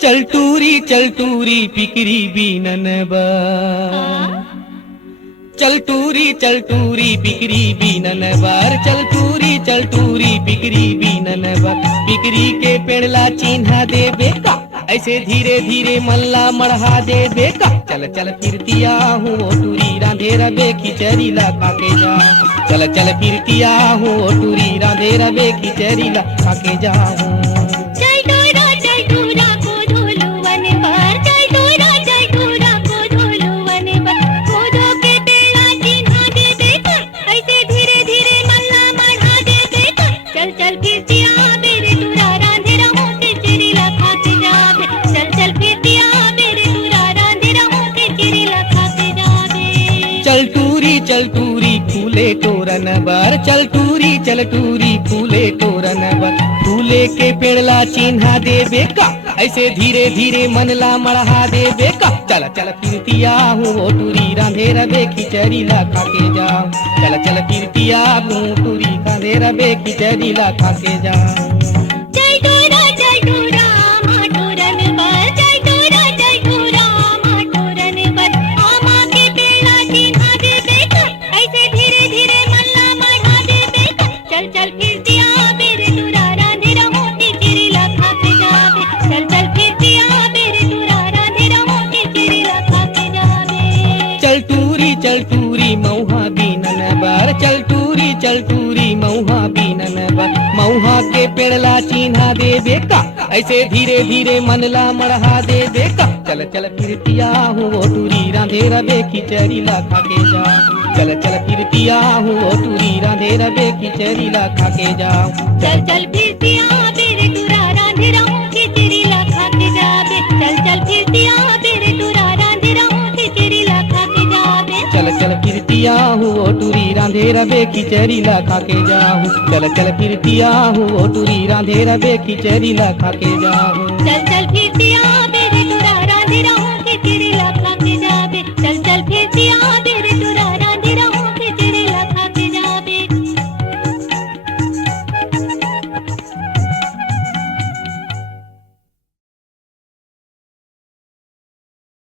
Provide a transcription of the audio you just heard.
चल टूरी पिकरी बीनन बा। चल टूरी पिकरी बीनन बार। चल टूरी पिकरी बीनन बा। पिकरी के पेड़ला चिन्हा देबे का, ऐसे धीरे धीरे मल्ला मढ़ा देबे का। चल चल फिरतिया हूँ टूरी रांधे रबे खिचड़ी ला खाके जा। चल चल फिरतिया हूँ टूरी रांधे रबे खिचड़ी ला खाके जाऊँ। चल टूरी फूले तोरन बार। चल टूरी फूले तोरन बार। फूले के पेड़ला चिन्हा देबे का, ऐसे धीरे धीरे मनला मढ़ा देबे का। चल चल फिरतिया हूँ टूरी रांधे रबे खिचड़ी ला खाके जाऊँ। चल चल फिरतिया हूँ टूरी रांधे रबे खिचड़ी ला खाके जाऊँ। चल टूरी मऊहा बीनन बार। चल टूरी मऊहा बीनन बार। मऊहा के पेड़ला चिन्हा देबे का, ऐसे धीरे धीरे मनला मढ़ा देबे का। चल चल फिरतिया हूँ टूरी रांधे रबे खिचड़ी ला खाके जा। चल चल फिरतिया हूँ टूरी रांधे रबे खिचड़ी ला खाके जा। चल चल फिरतिया बेरे टूरा रांधे रहूं खिचड़ी ला खाके जाबे। चल चल फिरतिया बेरे टूरा रांधे रहूं खिचड़ी ला खाके जाबे। चल चल फिरतिया हूँ टूरी रांधे रबे खिचड़ी ला खाके जाऊँ। चल चल फिरतिया हूँ टूरी रांधे रबे खिचड़ी ला खाके जाऊँ।